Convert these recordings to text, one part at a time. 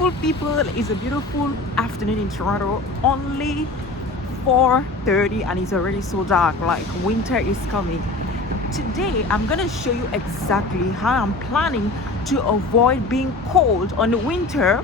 beautiful people, it's a beautiful afternoon in Toronto. Only 4:30 and it's already so dark, like winter is coming. Today I'm gonna show you exactly how I'm planning to avoid being cold on the winter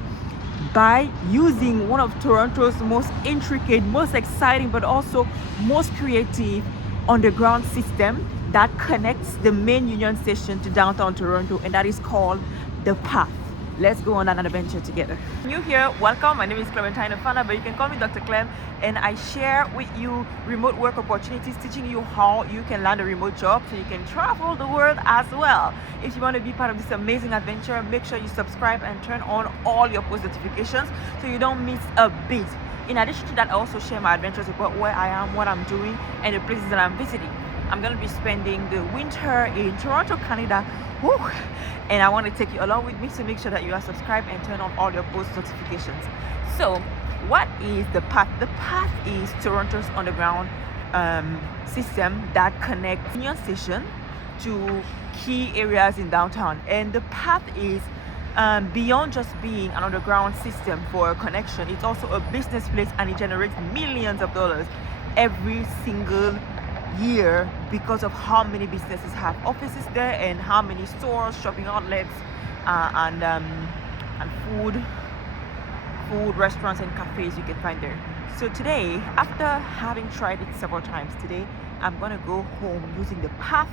by using one of Toronto's most intricate, most exciting, but also most creative underground system that connects the main Union Station to downtown Toronto, and that is called the Path. Let's go on an adventure together. New here, welcome. My name is Clementine Afana, but you can call me Dr. Clem, and I share with you remote work opportunities, teaching you how you can land a remote job so you can travel the world as well. If you want to be part of this amazing adventure, make sure you subscribe and turn on all your post notifications so you don't miss a beat. In addition to that, I also share my adventures about where I am, what I'm doing, and the places that I'm visiting. I'm going to be spending the winter in Toronto, Canada. Woo! And I want to take you along with me, so make sure that you are subscribed and turn on all your post notifications. So what is the Path? The Path is Toronto's underground system that connects Union Station to key areas in downtown. And the Path is beyond just being an underground system for a connection, it's also a business place, and it generates millions of dollars every single year because of how many businesses have offices there and how many stores, shopping outlets, and food restaurants and cafes you can find there. So today, after having tried it several times, today I'm gonna go home using the Path.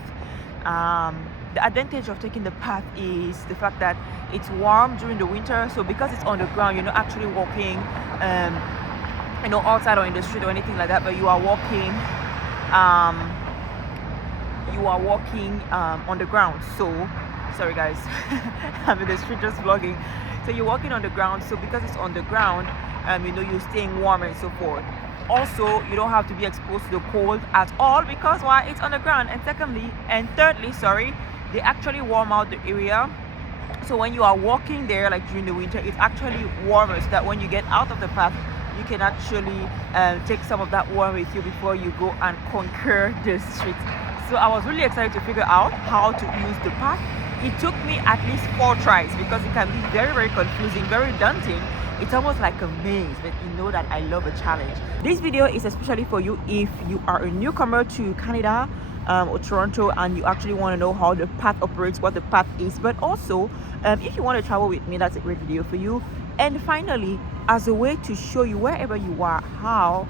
The advantage of taking the Path is the fact that it's warm during the winter, so because it's on the ground, you're not actually walking outside or in the street or anything like that, but you are walking on the ground. So sorry guys, I'm in the street just vlogging. So you're walking on the ground, so because it's on the ground, you're staying warm and so forth. Also, you don't have to be exposed to the cold at all because why? It's on the ground. And thirdly, they actually warm out the area, so when you are walking there, like during the winter, it's actually warmer, so that when you get out of the Path, you can actually take some of that warm with you before you go and conquer the streets. So I was really excited to figure out how to use the Path. It took me at least 4 tries because it can be very, very confusing, very daunting. It's almost like a maze, but you know that I love a challenge. This video is especially for you if you are a newcomer to Canada or Toronto and you actually want to know how the Path operates, what the Path is. But also, if you want to travel with me, that's a great video for you. And finally, as a way to show you wherever you are how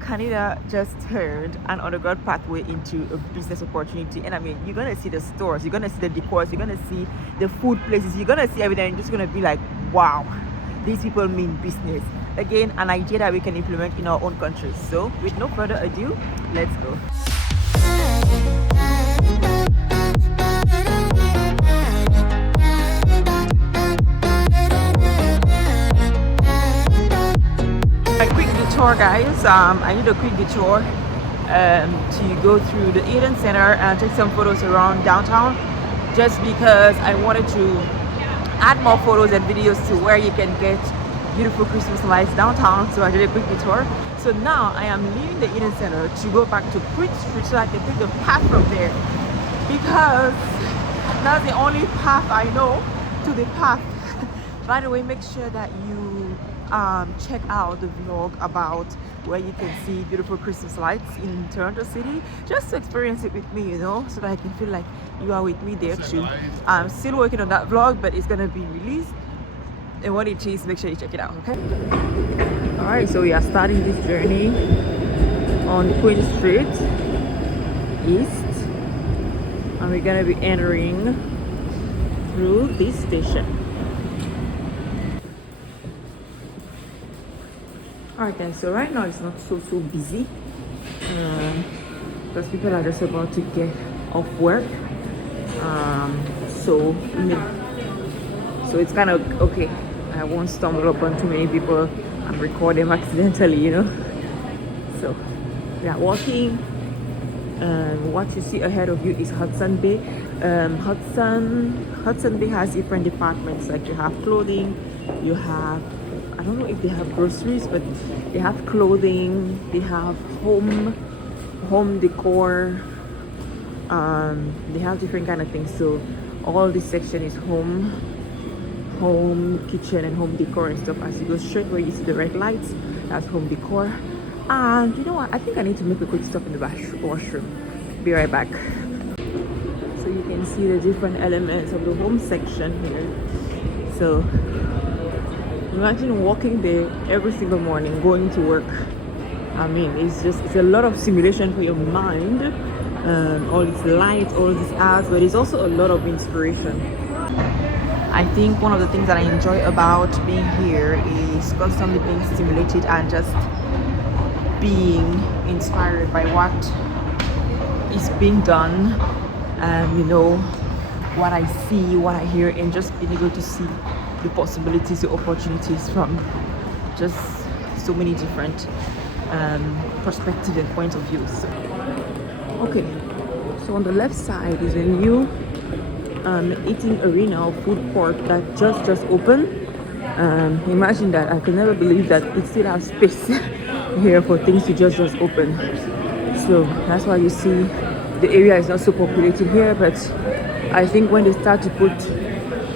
Canada just turned an underground pathway into a business opportunity. And you're gonna see the stores, you're gonna see the decors, you're gonna see the food places, you're gonna see everything, and you're just gonna be like, wow, these people mean business. Again, an idea that we can implement in our own countries. So with no further ado, let's go. A quick detour, guys. I need a quick detour to go through the Eden Center and take some photos around downtown, just because I wanted to add more photos and videos to where you can get beautiful Christmas lights downtown. So I did a quick detour. So now I am leaving the Eden Center to go back to Queen Street so I can take the Path from there, because that's the only path I know to the Path. By the way, make sure that you check out the vlog about where you can see beautiful Christmas lights in Toronto City, just to experience it with me, so that I can feel like you are with me there too. I'm still working on that vlog, but it's gonna be released, and when it is, make sure you check it out. Okay, all right, so we are starting this journey on Queen Street East, and we're gonna be entering through this station. Alright guys, so right now it's not so busy because people are just about to get off work, so it's kind of okay. I won't stumble upon too many people and record them accidentally, So we are walking. What you see ahead of you is Hudson Bay. Hudson Bay has different departments, like you have clothing, you have, I don't know if they have groceries, but they have clothing, they have home decor, they have different kind of things. So all this section is home home kitchen and home decor and stuff. As you go straight where you see the red lights, that's home decor. And you know what, I think I need to make a quick stop in the washroom. Be right back. So you can see the different elements of the home section here. So imagine walking there every single morning going to work. I mean, it's a lot of simulation for your mind. All these lights, all these ads, but it's also a lot of inspiration. I think one of the things that I enjoy about being here is constantly being stimulated and just being inspired by what is being done. You know, what I see, what I hear, and just being able to see the possibilities, the opportunities from just so many different perspectives and points of views. Okay, so on the left side is a new eating arena or food court that just opened. Imagine that. I can never believe that it still has space here for things to just open. So that's why you see the area is not so populated here, but I think when they start to put,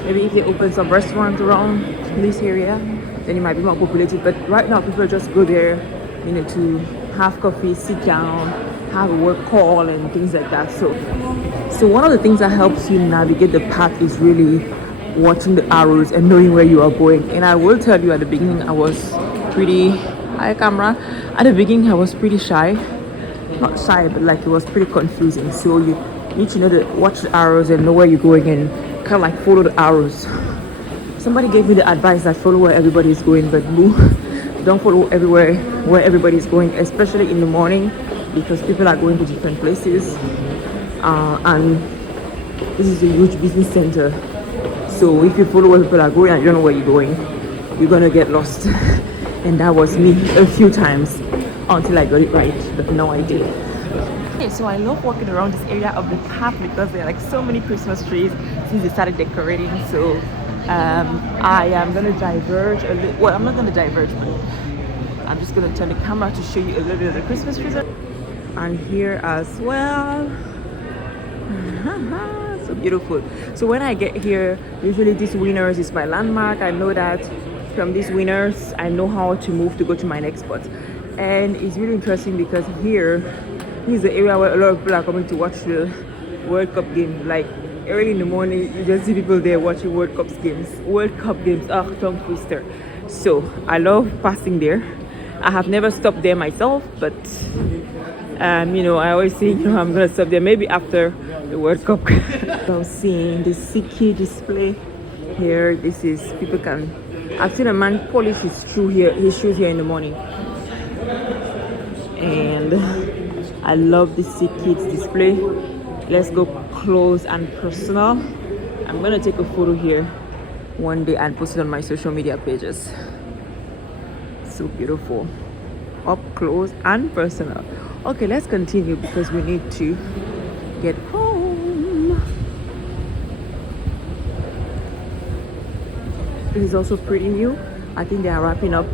maybe if they open some restaurants around this area, then it might be more populated. But right now people just go there, you know, to have coffee, sit down, have a work call and things like that. So one of the things that helps you navigate the path is really watching the arrows and knowing where you are going. And I will tell you, at the beginning I was pretty, hi camera, at the beginning I was pretty shy. Not shy, but like it was pretty confusing. So you need to know watch the arrows and know where you're going and kind of like follow the arrows. Somebody gave me the advice that follow where everybody is going, but don't follow everywhere where everybody is going, especially in the morning, because people are going to different places. And this is a huge business center. So if you follow where people are going and you don't know where you're going, you're gonna get lost. And that was me a few times until I got it right, but now I did. Okay, so I love walking around this area of the park because there are like so many Christmas trees since they started decorating. So I am gonna diverge a little. Well, I'm not gonna diverge, but I'm just gonna turn the camera to show you a little bit of the Christmas trees. And here as well. So beautiful. So when I get here, usually this Winners is my landmark. I know that from these Winners I know how to move to go to my next spot. And it's really interesting because here is the area where a lot of people are coming to watch the World Cup game. Like early in the morning, you just see people there watching World Cup games. Oh, tongue twister. So I love passing there. I have never stopped there myself, but you know, I always say, you know, I'm gonna stop there maybe after the World Cup. I'm seeing the Siki display here. This is, people can, I've seen a man polish his shoes here in the morning. And I love the Kids display. Let's go close and personal. I'm gonna take a photo here one day and post it on my social media pages. So beautiful, up close and personal. Okay, let's continue because we need to get home. This is also pretty new. I think they are wrapping up.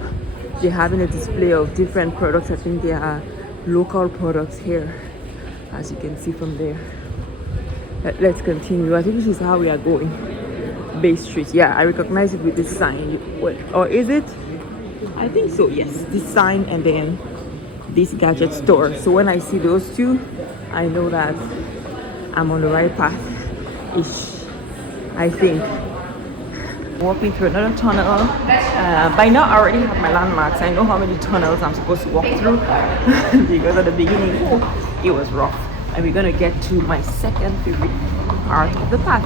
They're having a display of different products. I think they are local products here, as you can see from there. Let's continue. I think this is how we are going. Bay Street. Yeah, I recognize it with this sign. Or is it? I think so, yes. This sign and then this gadget store. So when I see those two, I know that I'm on the right path ish, I think. Walking through another tunnel. By now I already have my landmarks. I know how many tunnels I'm supposed to walk through because at the beginning it was rough. And we're gonna get to my second favorite part of the path.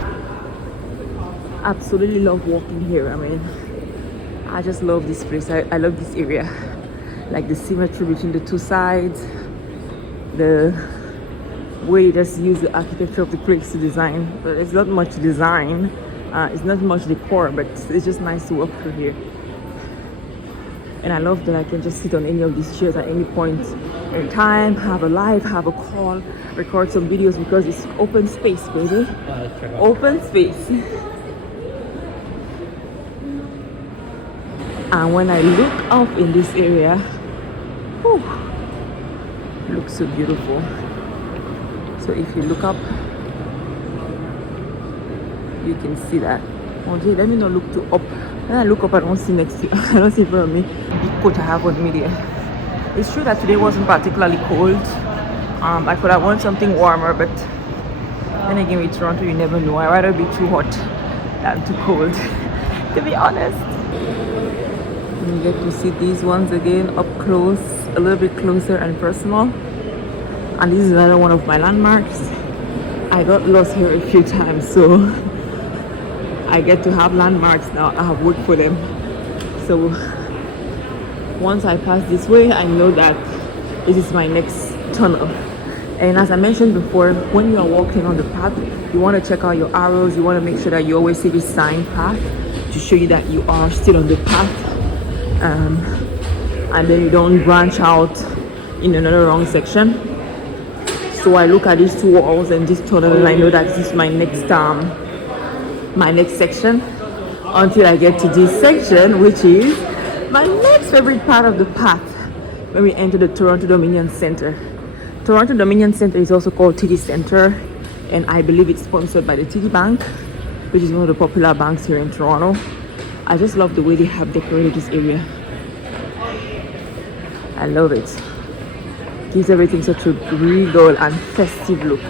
Absolutely love walking here. I mean, I just love this place. I love this area, like the symmetry between the two sides, the way you just use the architecture of the place to design. But it's not much design. It's not much decor, but it's just nice to walk through here. And I love that I can just sit on any of these chairs at any point in time, have a live, have a call, record some videos because it's open space, baby. Open space. And when I look up in this area, whew, it looks so beautiful. So if you look up, you can see that Okay, let me not look too up. When I look up, I don't see next to I don't see in front of me. Big coat I have on me there. It's true that today wasn't particularly cold. I could have wanted something warmer, but then again with Toronto, you never know. I'd rather be too hot than too cold, to be honest. You get to see these ones again up close, a little bit closer and personal. And this is another one of my landmarks. I got lost here a few times, so I get to have landmarks now. I have worked for them. So once I pass this way, I know that this is my next tunnel. And as I mentioned before, when you are walking on the path, you want to check out your arrows. You want to make sure that you always see the sign path to show you that you are still on the path. And then you don't branch out in another wrong section. So I look at these two walls and this tunnel, and I know that this is my next section until I get to this section, which is my next favorite part of the path when we enter the Toronto Dominion Centre. Toronto Dominion Centre is also called TD Centre, and I believe it's sponsored by the TD Bank, which is one of the popular banks here in Toronto. I just love the way they have decorated this area. I love it. Gives everything such a regal and festive look.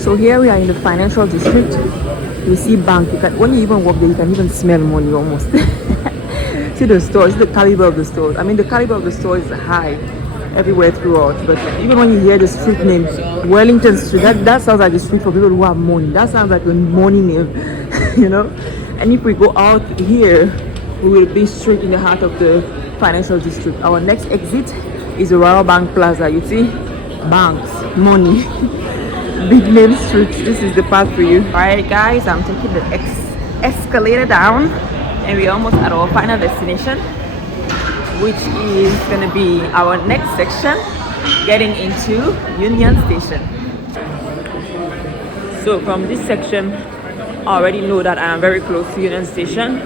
So here we are in the financial district. You see bank. When you even walk there, you can even smell money almost. See the stores, the caliber of the stores. I mean, the caliber of the store is high everywhere throughout. But even when you hear the street name, Wellington Street, that sounds like a street for people who have money. That sounds like a money name, you know. And if we go out here, we will be straight in the heart of the financial district. Our next exit is the Royal Bank Plaza. You see, banks, money, big name streets. This is the path for you. All right, guys, I'm taking the escalator down, and we're almost at our final destination, which is gonna be our next section, getting into Union Station. So from this section, I already know that I am very close to Union Station,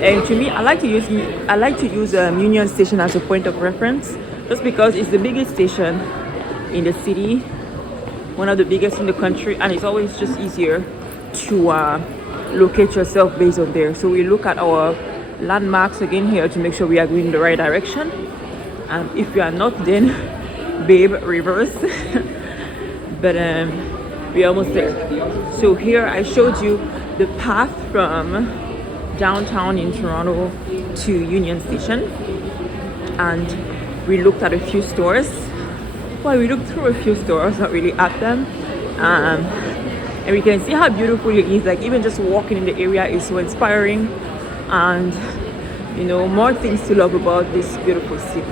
and to me, I like to use Union Station as a point of reference, just because it's the biggest station in the city, one of the biggest in the country, and it's always just easier to locate yourself based on there. So we look at our landmarks again here to make sure we are going in the right direction, and if you are not, then babe, reverse. But we're almost there. So here I showed you the path from downtown in Toronto to Union Station, and we looked at a few stores. Well, we looked through a few stores, not really at them, and we can see how beautiful it is. Like, even just walking in the area is so inspiring, and you know, more things to love about this beautiful city.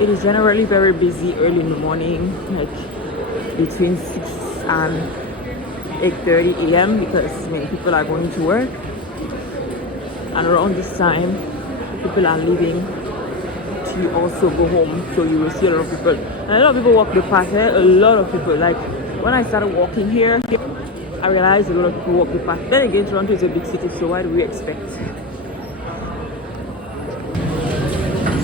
It is generally very busy early in the morning, like between 6 and 8:30 a.m. because many people are going to work, and around this time people are leaving to also go home, so you will see a lot of people. And a lot of people walk the path here. A lot of people, like when I started walking here, I realized a lot of people walk the path. Then again, Toronto is a big city, so what do we expect?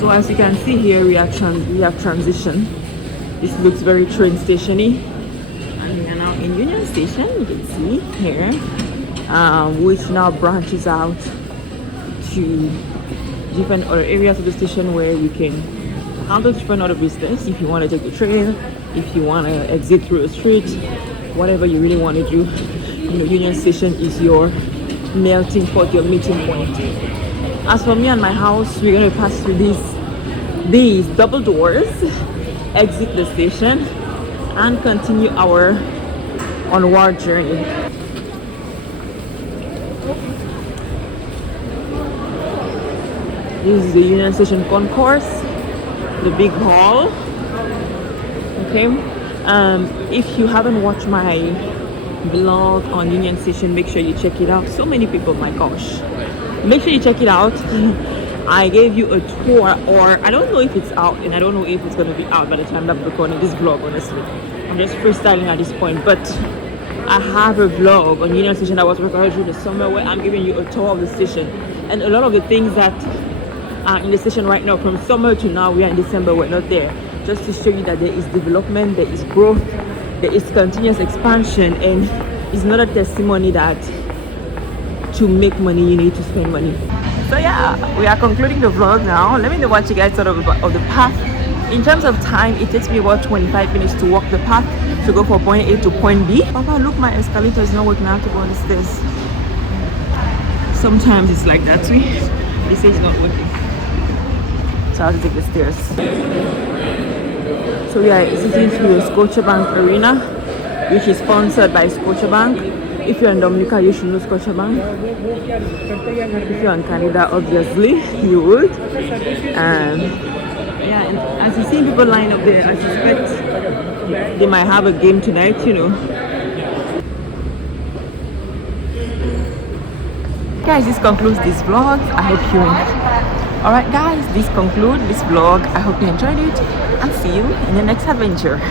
So as you can see here, we have transition. This looks very train stationy, and we are now in Union Station. You can see here, which now branches out to different other areas of the station where we can handle different other business. If you want to take the train, if you want to exit through a street, whatever you really want to do, you know, Union Station is your melting pot, your meeting point. As for me and my house, we're going to pass through these double doors, exit the station, and continue our onward journey. This is the Union Station concourse, the big hall. Okay, if you haven't watched my vlog on Union Station, make sure you check it out. So many people, my gosh, make sure you check it out. I gave you a tour, or I don't know if it's out, and I don't know if it's going to be out by the time that I'm recording this vlog. Honestly, I'm just freestyling at this point, but I have a vlog on Union Station that was recorded through the summer where I'm giving you a tour of the station, and a lot of the things that in the station right now. From summer to now, we are in December, we're not there. Just to show you that there is development, there is growth, there is continuous expansion, and it's not a testimony that to make money you need to spend money. So yeah, we are concluding the vlog now. Let me know what you guys thought of the path. In terms of time, it takes me about 25 minutes to walk the path to go from point A to point B. Papa, look, my escalator is not working. I have to go on the stairs. Sometimes it's like that. They say it's not working, so I have to take the stairs. So we are exiting to the Scotiabank Arena, which is sponsored by Scotiabank. If you're in Dominica, you should know Scotiabank. If you're in Canada, obviously you would. Yeah, and as you see people line up there, I suspect they might have a game tonight, you know. Guys, this concludes this vlog. I hope you enjoyed. Alright guys, this concludes this vlog. I hope you enjoyed it, and see you in the next adventure.